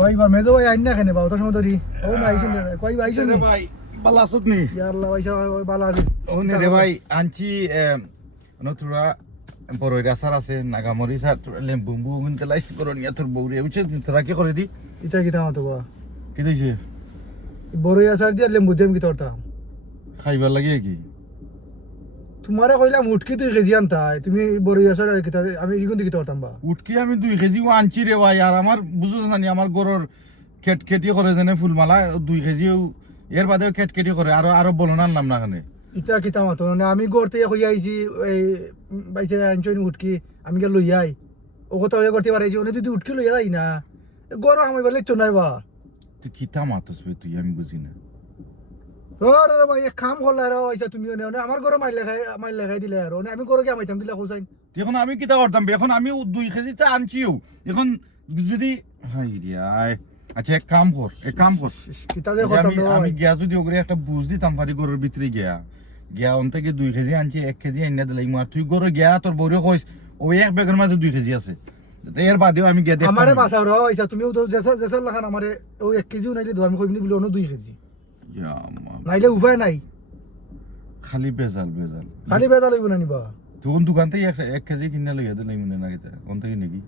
কইবা মেজো ভাই আইন না কেনে বাবা তো সময় ধরি ও না আইছেন কইবা আইছেন রে ভাই বালা আসত নি ইয়া আল্লাহ ভাইসা বালা আছে ও নে রে ভাই আনছি নতুরা বড়ই রাসার আছে নাগামরি সার লেম্বু বুগুন তেলাইস করন ইয়া তোর বউরে বুঝছ তোরা কি করে দি এটা কি তামা তো বা কি দিছে বড় আসার দিয়া লেম্বু দেম কি তোরতা খাইবার লাগে কি তোমারে কইলাম উটকি 2 কেজি আনতাই তুমি বড় আসার কি আমি ইগুন দিকে তোরতাম বা উটকি আমি 2 কেজি আনছি রে ভাই আর আমার বুঝছ জানি আমার গরর কেটি করে জানে ফুলমালা 2 কেজিও এর বাদেও কেটি করে আরো বলো না নাম না কানে ইটা কি তামা তো না আমি গড়তে কই আইছি এই বাইছে আনছনি উটকি আমি গে লই আই ও কথা হয়ে করতে পারাইছি ওনে যদি উটকি লই আই না গড় আমি বলে তো নাই বা তুই কিতা মাতস তুই আমি বুঝি না ওরে ভাই এক কাম করলা রে আইছা তুমি ওনে আমার গড় মাইল লাগাই দিলে আর ওনে আমি গড় কে আমাইতাম দিলা কোসাইন এখন আমি কিতা করতাম এখন আমি 2 কেজিতে আনছিও এখন যদি হাই রে আয় আচ্ছা এক কাম কর কিতা যে করতাম আমি গিয়া যদি ওগরে একটা বুঝ দিতাম পারি গরুর ভিতরে গিয়া অন থেকে 2 কেজি আনছি 1 কেজি আইনা দিলাই আর তুই গরু গিয়া তোর বউরে কইস ও এক বেগের মাঝে 2 কেজি আছে এর বাদেও আমি গিয়া দেখতাম আমারে বাসাও র আইছা তুমিও তো জেসা লাখান আমারে ও 1 কেজিও নাইলে দো আমি কইনি বলি অন্য 2 কেজি ইয়া নাইলে উপায় নাই খালি বেজাল খালি বেদা লইব না নিবা তখন দোকান থেকে 1 কেজি কিনা লইয়া দিলাই মনে না কিতা অন থেকে নাকি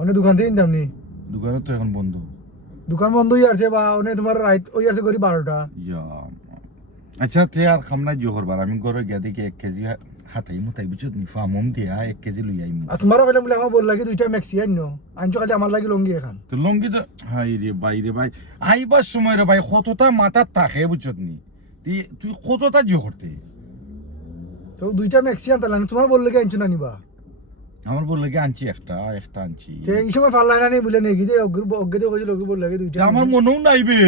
অন্য দোকান থেকে নিতাম নি দোকান তো এখন বন্ধ দোকান বন্ধ হই আছে বা অনে তোমার রাত ওই আছে করি 12টা ইয়া আচ্ছা তে আর খামনা জোহর বার আমি গরু গিয়া দেখি 1 কেজি হাতাই মুতাই বুঝছ নি ফামম দিয়া 1 কেজি লই আইম আর তোমারও কইলাম বলে আমার বল লাগে দুইটা ম্যাক্সি আইনো আনছো খালি আমার লাগি লঙ্গি এখান তো লঙ্গি তো হাই রে ভাই আইবার সময় রে ভাই কতটা মাথা থাকে বুঝছত নি তুই কতটা জিও করতে তো দুইটা ম্যাক্সি আনতালা তোমার বল লাগে আনছো না নিবা আমার বললে কি আনছি একটা আনছি তে এই সময় ফাল্লাই না নি বলে নেকি দে অগ্গে দে কইছিল অগ্গে বল লাগে দুইটা আমার মনেও নাইবে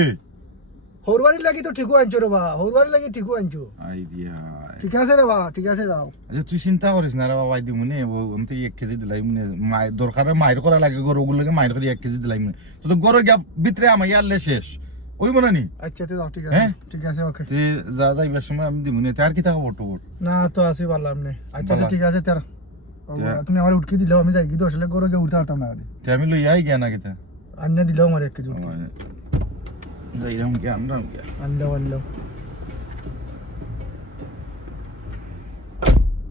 হরবারি লাগি তো ঠিকও আনছো রে বা হরবারি লাগি ঠিকও আনছো আই দিয়া ঠিক আছে রে বা ঠিক আছে যাও আচ্ছা তুই চিন্তা করিস না রে বাবা দিমু নে ওনতে 1 কেজি দিলাই মানে মায়ের দরকারে মায়ের করা লাগে গরুগুলোকে মায়ের করে 1 কেজি দিলাই মানে তো গরু গিয়া ভিতরে আমার ইয়ারলে শেষ ওই মনে নি আচ্ছা তে যাও ঠিক আছে হ্যাঁ? ঠিক আছে ওকে তে যাইবার সময় আমি দিমু নে তার কি থাকা বড় না তো আসি পারলাম না আচ্ছা বালা। ঠিক আছে তার তুমি আমার উঠকি দিলেও আমি যাই কি আসলে গরু কে উঠতে পারতাম না তে আমি লই আই গিয়া না কিতা আন্না দিলেও আমার 1 কেজি উঠকি যাইরাম গিয়া আমরাম গিয়া আনলো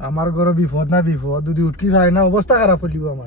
আমার গরু বিপদ না বিপদ যদি উঠকি খায় না অবস্থা খারাপ হইব আমার